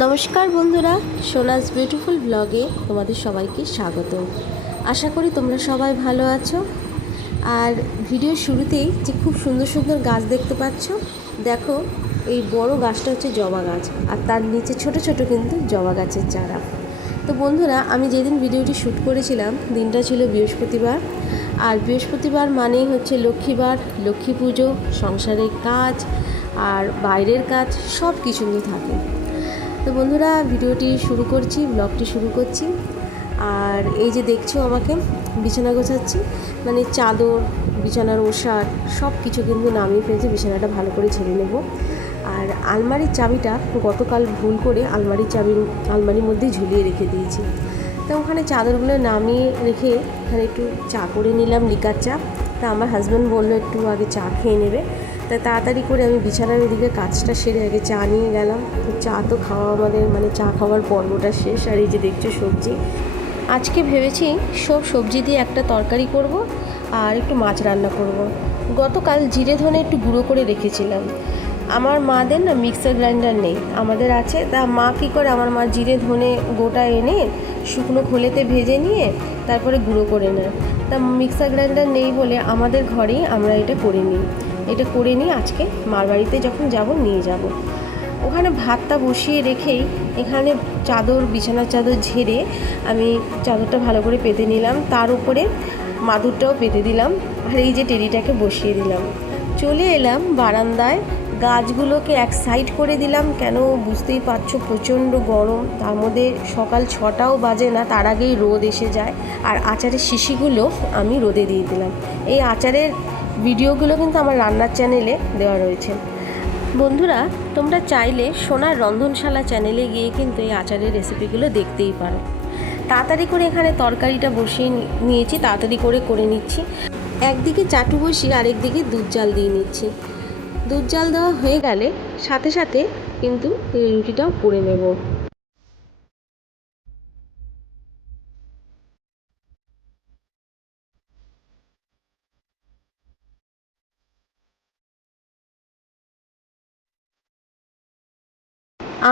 নমস্কার বন্ধুরা, সোনাস বিউটিফুল ব্লগে তোমাদের সবাইকে স্বাগত। আশা করি তোমরা সবাই ভালো আছো। আর ভিডিওর শুরুতেই যে খুব সুন্দর সুন্দর গাছ দেখতে পাচ্ছ, দেখো এই বড় গাছটা হচ্ছে জবা গাছ, আর তার নিচে ছোট ছোট কিন্তু জবা গাছের চারা। তো বন্ধুরা, আমি যেদিন ভিডিওটি শ্যুট করেছিলাম দিনটা ছিল বৃহস্পতিবার। আর বৃহস্পতিবার মানেই হচ্ছে লক্ষ্মীবার, লক্ষ্মী পুজো, সংসারের কাজ আর বাইরের কাজ সব কিছু নিয়ে থাকে। তো বন্ধুরা, ভিডিওটি শুরু করছি, ব্লগটি শুরু করছি। আর এই যে দেখছো আমাকে বিছানা গোছাচ্ছি, মানে চাদর, বিছানার ওষার সব কিছু কিন্তু নামিয়ে ফেলছি, বিছানাটা ভালো করে ঝেড়ে নেব। আর আলমারির চাবিটা গতকাল ভুল করে আলমারির মধ্যেই ঝুলিয়ে রেখে দিয়েছি। তো ওখানে চাদরগুলো নামিয়ে রেখে এখানে একটু চা করে নিলাম, লিকার চা। তা আমার হাজব্যান্ড বললো একটু আগে চা খেয়ে নেবে, তাই তাড়াতাড়ি করে আমি বিছানার ওদিকে কাজটা সেরে আগে চা নিয়ে গেলাম। তো চা তো খাওয়া আমাদের, মানে চা খাওয়ার পর্বটা শেষ। আর এই যে দেখছো সবজি, আজকে ভেবেছি সব সবজি দিয়ে একটা তরকারি করব আর একটু মাছ রান্না করব। গতকাল জিরে ধনে একটু গুঁড়ো করে রেখেছিলাম। আমার মাদের না মিক্সার গ্রাইন্ডার নেই, আমাদের আছে। তা মা কী করে, আমার মা জিরে ধনে গোটা এনে শুকনো খোলেতে ভেজে নিয়ে তারপরে গুঁড়ো করে নেয়। তা মিক্সার গ্রাইন্ডার নেই বলে আমাদের ঘরেই আমরা এটা করে নিই আজকে মার বাড়িতে যখন যাব নিয়ে যাব। ওখানে ভাতটা বসিয়ে রেখেই এখানে বিছানার চাদর ঝেড়ে আমি চাদরটা ভালো করে পেতে নিলাম, তার উপরে মাদুরটাও পেতে দিলাম। আর এই যে টেরিটাকে বসিয়ে দিলাম, চলে এলাম বারান্দায়। গাছগুলোকে এক সাইড করে দিলাম, কেন বুঝতেই পারছো প্রচণ্ড গরম, তার মধ্যে সকাল 6টাও বাজে না তার আগেই রোদ এসে যায়। আর আচারের শিশিগুলো আমি রোদে দিয়ে দিলাম। এই আচারের ভিডিওগুলো কিন্তু আমার রান্নার চ্যানেলে দেওয়া রয়েছে। বন্ধুরা, তোমরা চাইলে সোনার রন্ধনশালা চ্যানেলে গিয়ে কিন্তু এই আচারের রেসিপিগুলো দেখতেই পারো। তাড়াতাড়ি করে এখানে তরকারিটা বসিয়ে নিয়েছি, তাড়াতাড়ি করে নিচ্ছি। একদিকে চাটু বসিয়ে আরেকদিকে দুধ জাল দিয়ে নিচ্ছি। দুধ জাল দেওয়া হয়ে গেলে সাথে সাথে কিন্তু রুটিটাও করে নেব।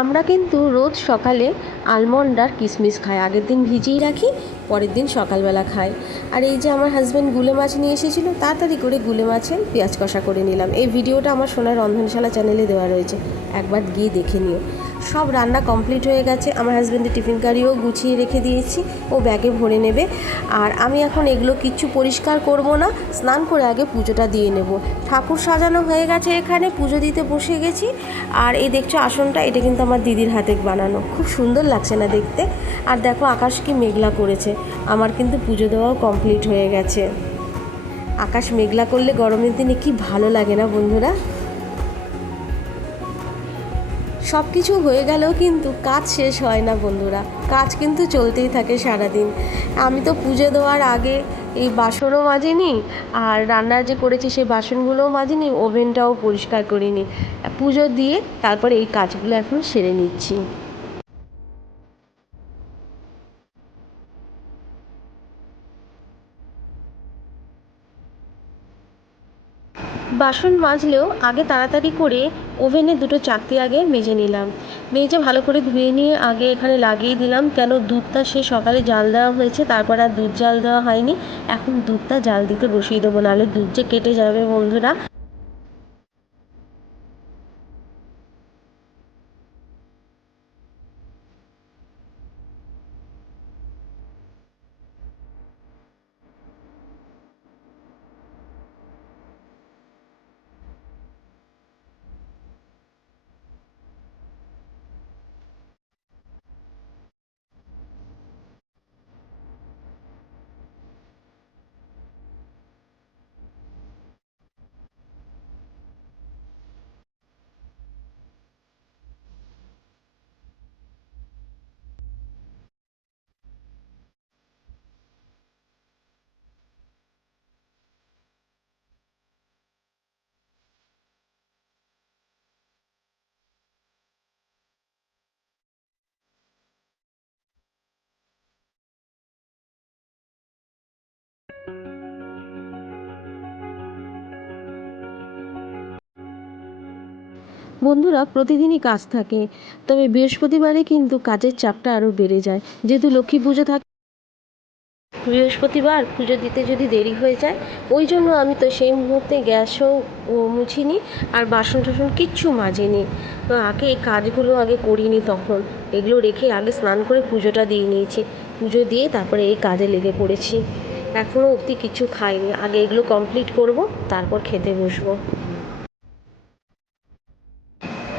আমরা কিন্তু রোজ সকালে আলমন্ড আর কিশমিশ খাই, আগের দিন ভিজিয়ে রাখি, পরের দিন সকালবেলা খাই। আর এই যে আমার হাজব্যান্ড গুলে মাছ নিয়ে এসেছিলো, তাড়াতাড়ি করে গুলে মাছের পেঁয়াজ কষা করে নিলাম। এই ভিডিওটা আমার সোনার রন্ধনশালা চ্যানেলে দেওয়া রয়েছে, একবার গিয়ে দেখে নিও। সব রান্না কমপ্লিট হয়ে গেছে, আমার হাজব্যান্ডের টিফিন কারিও গুছিয়ে রেখে দিয়েছি, ও ব্যাগে ভরে নেবে। আর আমি এখন এগুলো কিচ্ছু পরিষ্কার করব না, স্নান করে আগে পুজোটা দিয়ে নেব। ঠাকুর সাজানো হয়ে গেছে, এখানে পুজো দিতে বসে গেছি। আর এই দেখছো আসনটা, এটা কিন্তু আমার দিদির হাতে বানানো, খুব সুন্দর লাগছে না দেখতে। আর দেখো আকাশ কি মেঘলা করেছে, আমার কিন্তু পুজো দেওয়াও কমপ্লিট হয়ে গেছে। আকাশ মেঘলা করলে গরমের দিনে কি ভালো লাগে না বন্ধুরা। সব কিছু হয়ে গেলেও কিন্তু কাজ শেষ হয় না বন্ধুরা, কাজ কিন্তু চলতেই থাকে সারাদিন। আমি তো পুজো দেওয়ার আগে এই বাসনও মাজিনি, আর রান্নার যে করেছি সেই বাসনগুলোও মাজিনি, ওভেনটাও পরিষ্কার করিনি। পুজো দিয়ে তারপরে এই কাজগুলো এখন সেরে নিচ্ছি। বাসন মাজলেও আগে তাড়াতাড়ি করে ওভেনে দুটো চাকতি আগে মেজে নিলাম। মেজে ভালো করে ধুয়ে নিয়ে আগে এখানে লাগিয়ে দিলাম, কেন দুধটা সে সকালে জাল দেওয়া হয়েছে, তারপর আর দুধ জাল দেওয়া হয়নি। এখন দুধটা জাল দিতে বসিয়ে দেবো, নাহলে দুধ যে কেটে যাবে বন্ধুরা। বন্ধুরা, প্রতিদিনই কাজ থাকে, তবে বৃহস্পতিবারে কিন্তু কাজের চাপটা আরও বেড়ে যায়, যেহেতু লক্ষ্মী পুজো থাকে। বৃহস্পতিবার পুজো দিতে যদি দেরি হয়ে যায়, ওই জন্য আমি তো সেই মুহূর্তে গ্যাসও মুছিনি আর বাসন টাসন কিচ্ছু মাজিনি। তো আগে এই কাজগুলো আগে করিনি, তখন এগুলো রেখে আগে স্নান করে পুজোটা দিয়ে নিয়েছি। পুজো দিয়ে তারপরে এই কাজে লেগে পড়েছি। এখনও অবধি কিছু খাইনি, আগে এগুলো কমপ্লিট করব, তারপর খেতে বসবো।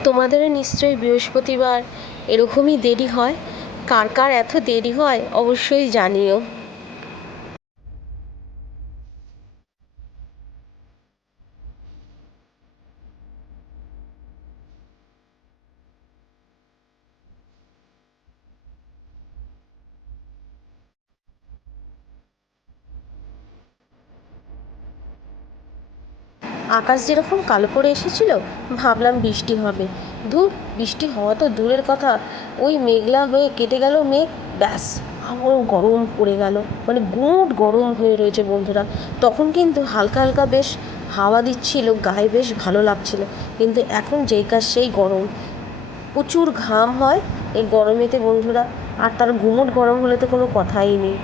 তোমাদেরও নিশ্চয়ই বৃহস্পতিবার এরকমই দেরি হয়। কার কার এত দেরি হয় অবশ্যই জানিও। আকাশ যেরকম কালো করে এসেছিল, ভাবলাম বৃষ্টি হবে। ধুর, বৃষ্টি হওয়া তো দূরের কথা, ওই মেঘলা হয়ে কেটে গেল মেঘ, ব্যাস আবার গরম পড়ে গেল, মানে গুঁট গরম হয়ে রয়েছে বন্ধুরা। তখন কিন্তু হালকা হালকা বেশ হাওয়া দিচ্ছিল, গায়ে বেশ ভালো লাগছিল, কিন্তু এখন যেই কাজ সেই গরম, প্রচুর ঘাম হয় এই গরমেতে বন্ধুরা। আর তার গুমোট গরম হলে তো কোনো কথাই নেই।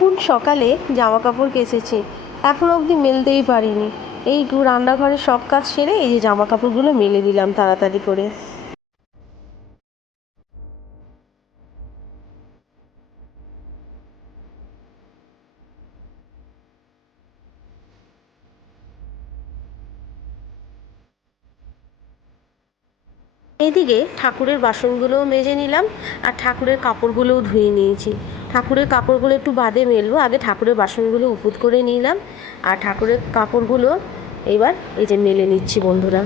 কোন সকালে জামা কাপড় কেচেছি, এখন অবধি মেলতেই পারিনি। এই রান্নাঘরের সব কাজ সেরে এই যে জামা কাপড়গুলো মেলে দিলাম তাড়াতাড়ি করে। এদিকে ঠাকুরের বাসনগুলোও মেজে নিলাম আর ঠাকুরের কাপড়গুলোও ধুয়ে নিয়েছি। ঠাকুরের কাপড়গুলো একটু বাদে মেলবো, আগে ঠাকুরের বাসনগুলো উপুত করে নিলাম আর ঠাকুরের কাপড়গুলো এবার এই যে মেলে নিচ্ছি বন্ধুরা।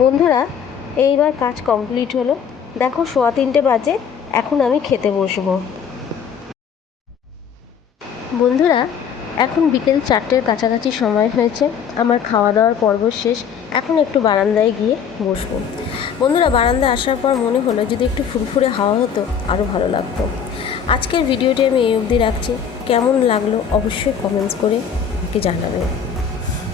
বন্ধুরা, এইবার কাজ কমপ্লিট হলো, দেখো 3:15 বাজে, এখন আমি খেতে বসবো। বন্ধুরা, এখন বিকেল 4টের কাছাকাছি সময় হয়েছে, আমার খাওয়া দাওয়ার পর্ব শেষ, এখন একটু বারান্দায় গিয়ে বসবো। বন্ধুরা, বারান্দায় আসার পর মনে হলো যদি একটু ফুরফুরে হাওয়া হতো আরও ভালো লাগতো। আজকের ভিডিওটি আমি এই অবধি রাখছি, কেমন লাগলো অবশ্যই কমেন্টস করে আমাকে জানাবে।